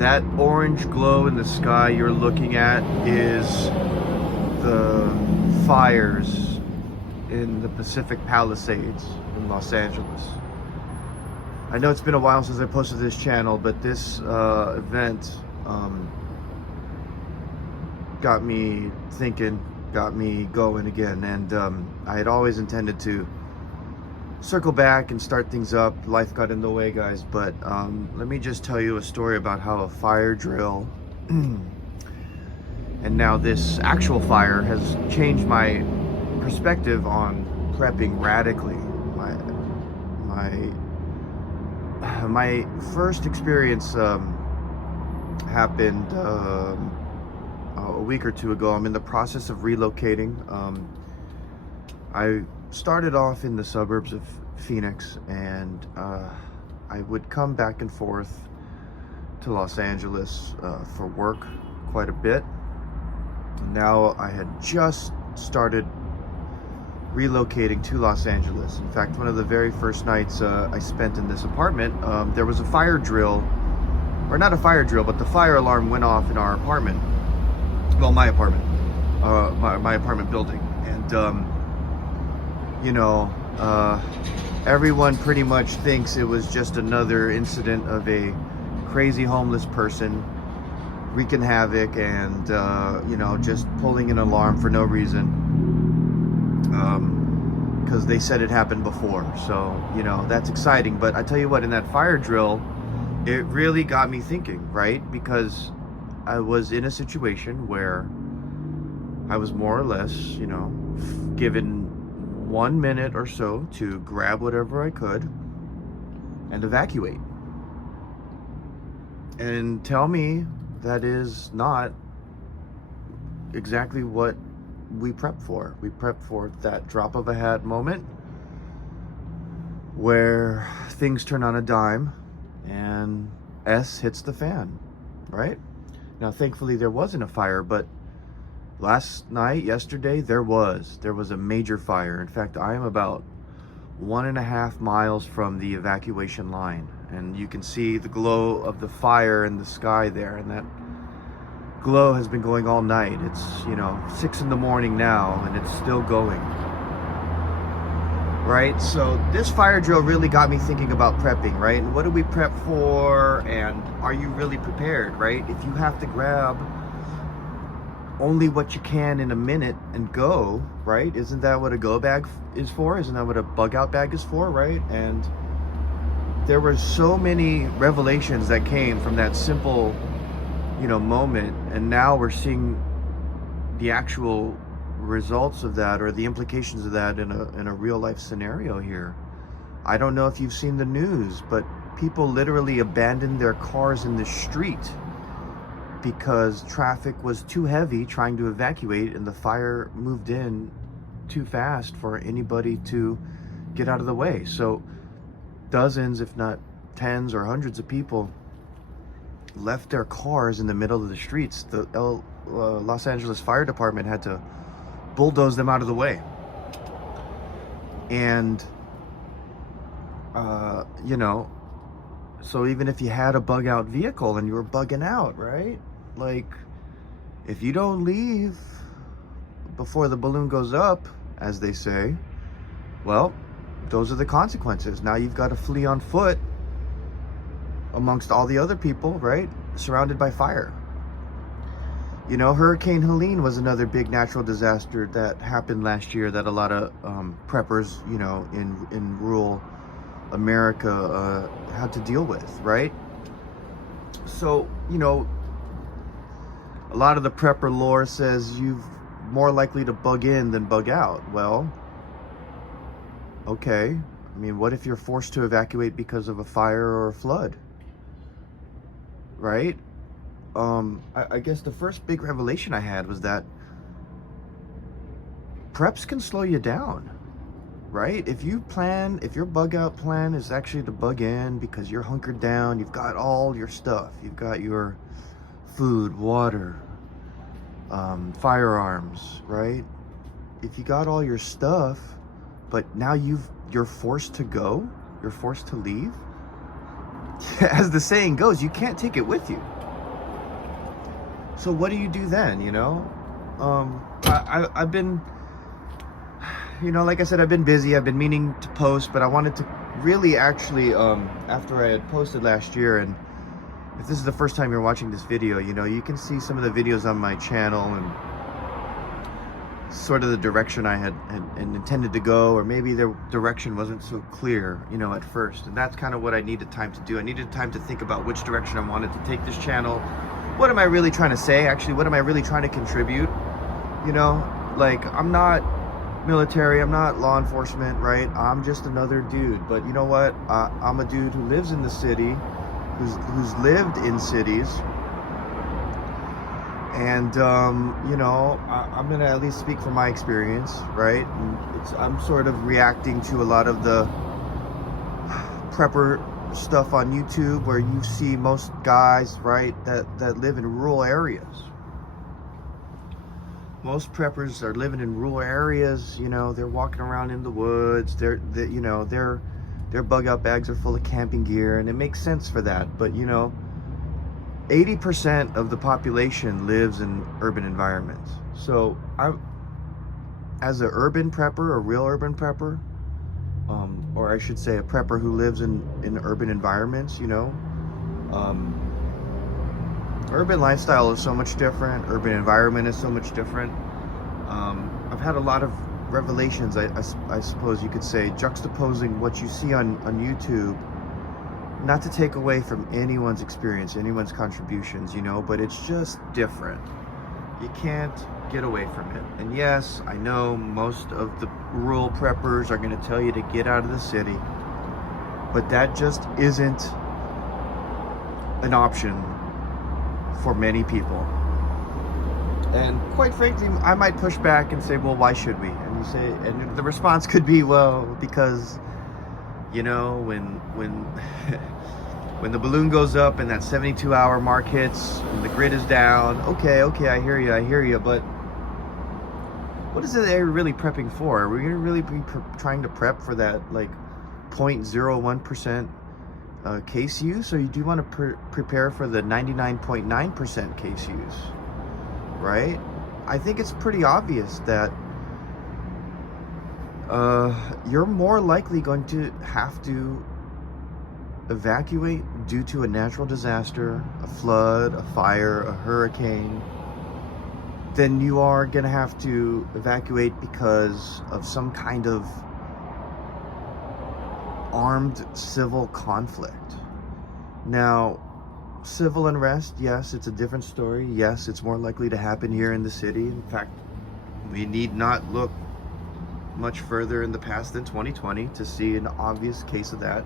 That orange glow in the sky you're looking at is the fires in the Pacific Palisades in Los Angeles. I know it's been a while since I posted this channel, but this event got me thinking, got me going again, and I had always intended to circle back and start things up. Life got in the way, guys, but let me just tell you a story about how a fire drill and now this actual fire has changed my perspective on prepping radically. My first experience happened a week or two ago. I'm in the process of relocating. I started off in the suburbs of Phoenix, and I would come back and forth to Los Angeles for work quite a bit. Now I had just started relocating to Los Angeles. In fact, one of the very first nights I spent in this apartment, there was a fire drill, or not a fire drill, but the fire alarm went off in our apartment. Well, my apartment, my apartment building. And everyone pretty much thinks it was just another incident of a crazy homeless person wreaking havoc and just pulling an alarm for no reason, because they said it happened before. So that's exciting. But I tell you what, in that fire drill, it really got me thinking, right? Because I was in a situation where I was more or less given 1 minute or so to grab whatever I could and evacuate. And tell me that is not exactly what we prep for. We prep for that drop of a hat moment where things turn on a dime and S hits the fan, right? Now, thankfully there wasn't a fire, but yesterday, there was a major fire. In fact, I am about 1.5 miles from the evacuation line, and you can see the glow of the fire in the sky there, and that glow has been going all night. It's 6 in the morning now, and it's still going, right? So this fire drill really got me thinking about prepping, right? And what do we prep for, and are you really prepared, right? If you have to grab only what you can in a minute and go, right? Isn't that what a go bag is for? Isn't that what a bug out bag is for, right? And there were so many revelations that came from that simple moment, and now we're seeing the actual results of that, or the implications of that in a real life scenario here. I don't know if you've seen the news, but people literally abandoned their cars in the street because traffic was too heavy trying to evacuate, and the fire moved in too fast for anybody to get out of the way. So dozens, if not tens or hundreds of people left their cars in the middle of the streets. The Los Angeles Fire Department had to bulldoze them out of the way. And so even if you had a bug out vehicle and you were bugging out, right? Like, if you don't leave before the balloon goes up, as they say, well, those are the consequences. Now you've got to flee on foot amongst all the other people, right? Surrounded by fire. Hurricane Helene was another big natural disaster that happened last year that a lot of preppers, in rural America had to deal with, right? So, a lot of the prepper lore says you're more likely to bug in than bug out. Well, okay. I mean, what if you're forced to evacuate because of a fire or a flood? Right? I guess the first big revelation I had was that preps can slow you down, right? If your bug out plan is actually to bug in because you're hunkered down, you've got all your stuff, you've got your food, water, firearms, right? If you got all your stuff, but now you're forced to go, you're forced to leave, as the saying goes, you can't take it with you. So what do you do then, you know? I've been, you know, like I said, I've been busy. I've been meaning to post, but I wanted to really actually, after I had posted last year, and if this is the first time you're watching this video, you know, you can see some of the videos on my channel and sort of the direction I had intended to go, or maybe the direction wasn't so clear, you know, at first. And that's kind of what I needed time to do. I needed time to think about which direction I wanted to take this channel. What am I really trying to say? Actually, what am I really trying to contribute? You know, like, I'm not military, I'm not law enforcement, right? I'm just another dude. But you know what? I'm a dude who lives in the city, who's lived in cities. And, you know, I'm going to at least speak from my experience, right? And I'm sort of reacting to a lot of the prepper stuff on YouTube where you see most guys, right, that live in rural areas. Most preppers are living in rural areas, you know, they're walking around in the woods, you know, their bug out bags are full of camping gear, and it makes sense for that. But, you know, 80% of the population lives in urban environments. So as an urban prepper, a real urban prepper, or I should say a prepper who lives in urban environments, you know, urban lifestyle is so much different. Urban environment is so much different. I've had a lot of revelations, I suppose you could say, juxtaposing what you see on YouTube. Not to take away from anyone's experience, anyone's contributions, you know, but it's just different. You can't get away from it. And yes, I know most of the rural preppers are going to tell you to get out of the city, but that just isn't an option for many people. And quite frankly, I might push back and say, well, why should we? And you say, and the response could be, well, because, you know, when when the balloon goes up and that 72-hour mark hits and the grid is down, okay, I hear you, but what is it they're really prepping for? Are we going to really be trying to prep for that, like, 0.01% case use, or do you want to prepare for the 99.9% case use, right? I think it's pretty obvious that you're more likely going to have to evacuate due to a natural disaster, a flood, a fire, a hurricane, then you are going to have to evacuate because of some kind of armed civil conflict. Now, civil unrest, yes, it's a different story. Yes, it's more likely to happen here in the city. In fact, we need not look much further in the past than 2020 to see an obvious case of that.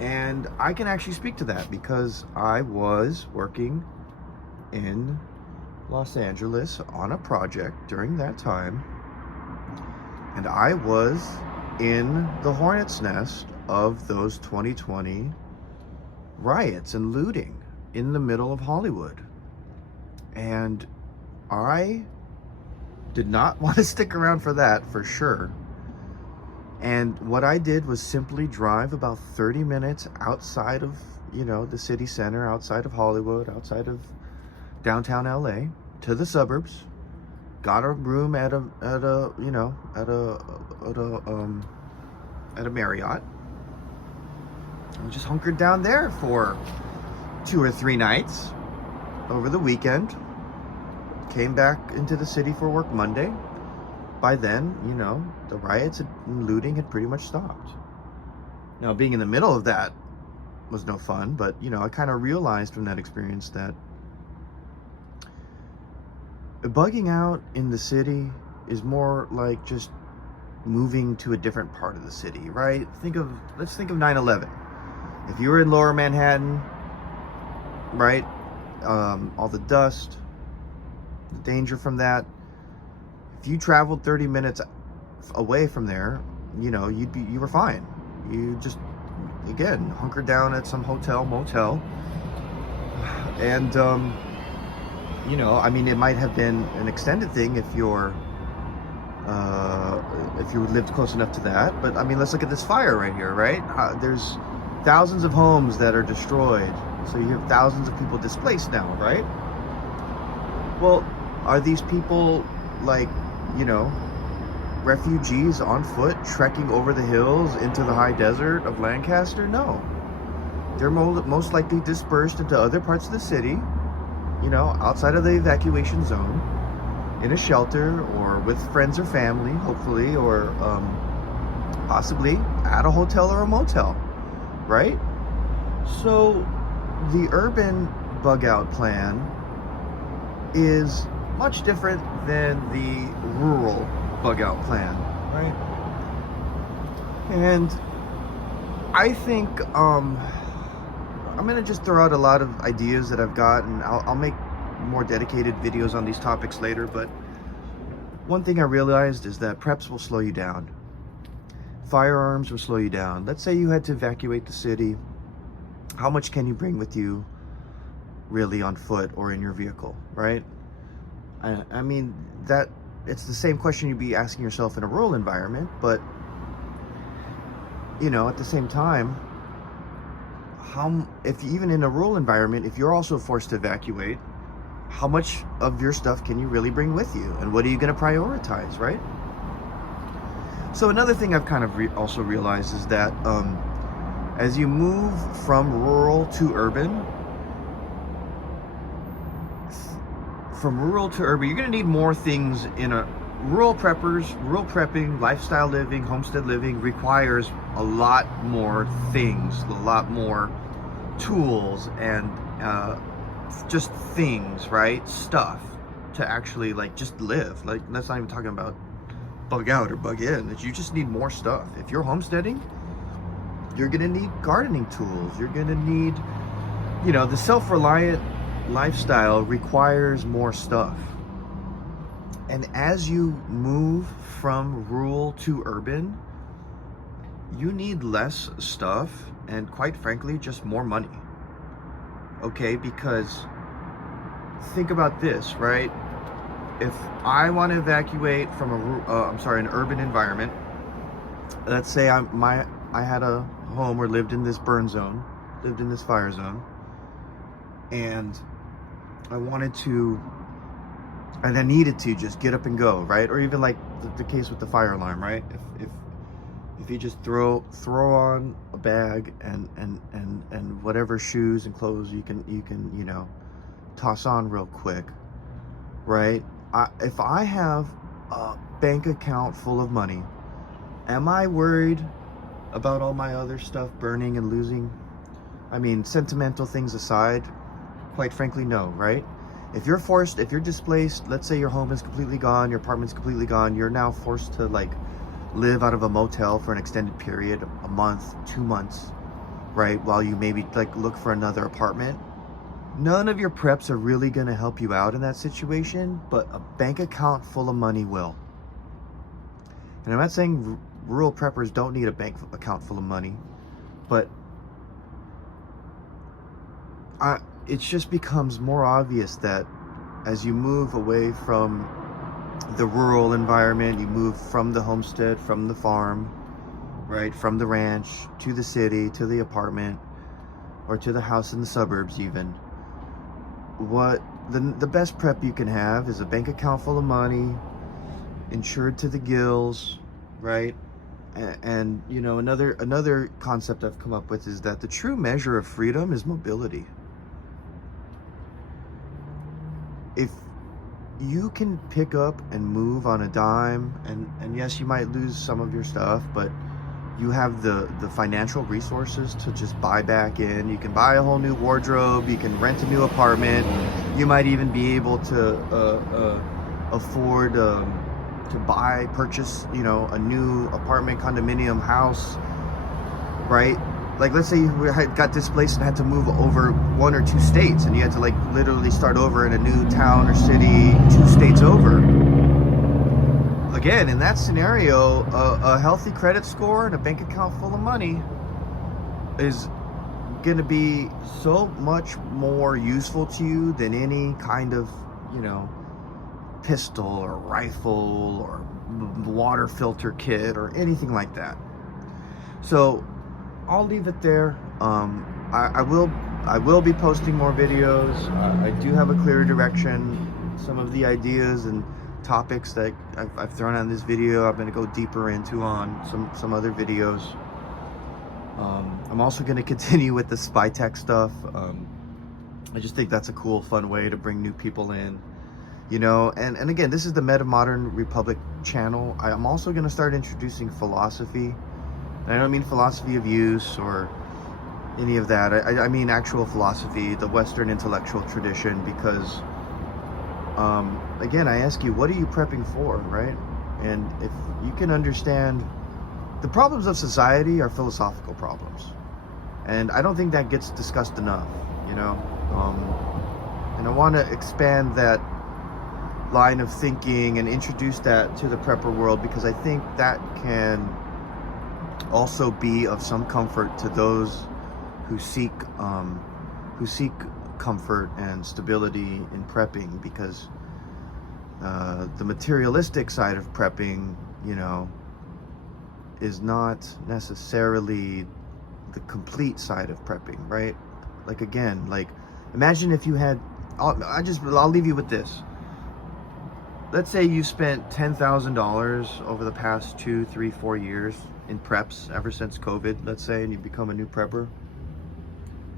And I can actually speak to that because I was working in Los Angeles on a project during that time, and I was in the hornet's nest of those 2020 riots and looting in the middle of Hollywood. And I did not want to stick around for that, for sure. And what I did was simply drive about 30 minutes outside of, you know, the city center, outside of Hollywood, outside of downtown LA, to the suburbs. Got a room at a Marriott. And just hunkered down there for 2 or 3 nights over the weekend. Came back into the city for work Monday. By then, you know, the riots and looting had pretty much stopped. Now, being in the middle of that was no fun, but, you know, I kind of realized from that experience that bugging out in the city is more like just moving to a different part of the city, right? Let's think of 9/11. If you were in Lower Manhattan, right, all the dust, the danger from that, if you traveled 30 minutes away from there, you know, you were fine. You just, again, hunkered down at some hotel, motel, and you know, I mean, it might have been an extended thing if you lived close enough to that. But I mean, let's look at this fire right here, right? There's thousands of homes that are destroyed, so you have thousands of people displaced now, right? Well, are these people like, you know, refugees on foot trekking over the hills into the high desert of Lancaster? No. They're most likely dispersed into other parts of the city, you know, outside of the evacuation zone, in a shelter or with friends or family, hopefully, or possibly at a hotel or a motel, right? So the urban bug out plan is much different than the rural bug out plan, right? And I think I'm gonna just throw out a lot of ideas that I've got, and I'll make more dedicated videos on these topics later. But one thing I realized is that preps will slow you down. Firearms will slow you down. Let's say you had to evacuate the city. How much can you bring with you really on foot or in your vehicle, right? I mean, that it's the same question you'd be asking yourself in a rural environment, but you know, at the same time, if even in a rural environment, if you're also forced to evacuate, how much of your stuff can you really bring with you, and what are you going to prioritize, right? So another thing I've kind of also realized is that as you move from rural to urban, you're going to need more things in a rural prepping, lifestyle living, homestead living requires a lot more things, a lot more tools and just things, right? Stuff to actually like just live. Like, that's not even talking about bug out or bug in. That you just need more stuff. If you're homesteading, you're gonna need gardening tools. You're gonna need, you know, the self-reliant lifestyle requires more stuff. And as you move from rural to urban, you need less stuff and, quite frankly, just more money. Okay, because think about this, right? If I want to evacuate from an urban environment, let's say I had a home or lived in this burn zone, lived in this fire zone, and I needed to just get up and go, right? Or even like the case with the fire alarm, right? If you just throw on a bag and whatever shoes and clothes you can you know toss on real quick, right? If I have a bank account full of money, am I worried about all my other stuff burning and losing? I mean, sentimental things aside, quite frankly, no, right? If you're displaced, let's say your home is completely gone, your apartment's completely gone, you're now forced to like live out of a motel for an extended period, a month, 2 months, right? While you maybe like look for another apartment. None of your preps are really going to help you out in that situation, but a bank account full of money will. And I'm not saying rural preppers don't need a bank account full of money, but it just becomes more obvious that as you move away from the rural environment, you move from the homestead, from the farm, right, from the ranch to the city, to the apartment, or to the house in the suburbs even. What the best prep you can have is a bank account full of money, insured to the gills, right? And you know, another concept I've come up with is that the true measure of freedom is mobility. If you can pick up and move on a dime, and yes, you might lose some of your stuff, but you have the financial resources to just buy back in. You can buy a whole new wardrobe, you can rent a new apartment, you might even be able to afford to purchase, you know, a new apartment, condominium, house, right? Like, let's say you got displaced and had to move over 1 or 2 states, and you had to like literally start over in a new town or city 2 states over. Again, in that scenario, a healthy credit score and a bank account full of money is going to be so much more useful to you than any kind of, you know, pistol or rifle or water filter kit or anything like that. So I'll leave it there. I will be posting more videos. I do have a clear direction some of the ideas and topics that I've thrown out in this video, I'm going to go deeper into on some other videos. I'm also going to continue with the spy tech stuff. I just think that's a cool, fun way to bring new people in, you know. And again, this is the Meta Modern Republic channel. I'm also going to start introducing philosophy. And I don't mean philosophy of use or any of that. I mean actual philosophy, the Western intellectual tradition, because again, I ask you, what are you prepping for, right? And if you can understand, the problems of society are philosophical problems, and I don't think that gets discussed enough, you know. And I want to expand that line of thinking and introduce that to the prepper world, because I think that can also be of some comfort to those who seek comfort and stability in prepping, because the materialistic side of prepping, you know, is not necessarily the complete side of prepping, right? Like, again, like, imagine if you had, I'll leave you with this. Let's say you spent $10,000 over the past 2, 3, 4 years in preps ever since COVID, let's say, and you become a new prepper.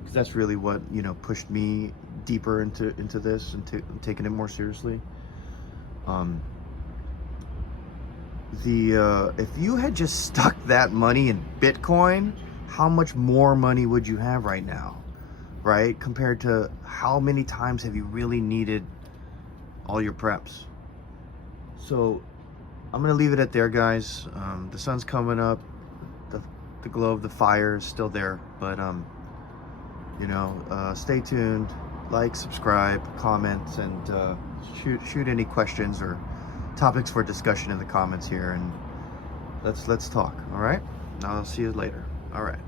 Because that's really what, you know, pushed me deeper into this and taking it more seriously. If you had just stuck that money in Bitcoin, how much more money would you have right now, right? Compared to how many times have you really needed all your preps? So I'm gonna leave it at there, guys. The sun's coming up, the glow of the fire is still there, but you know, stay tuned, like, subscribe, comment, and shoot any questions or topics for discussion in the comments here, and let's talk. All right, I'll see you later. All right.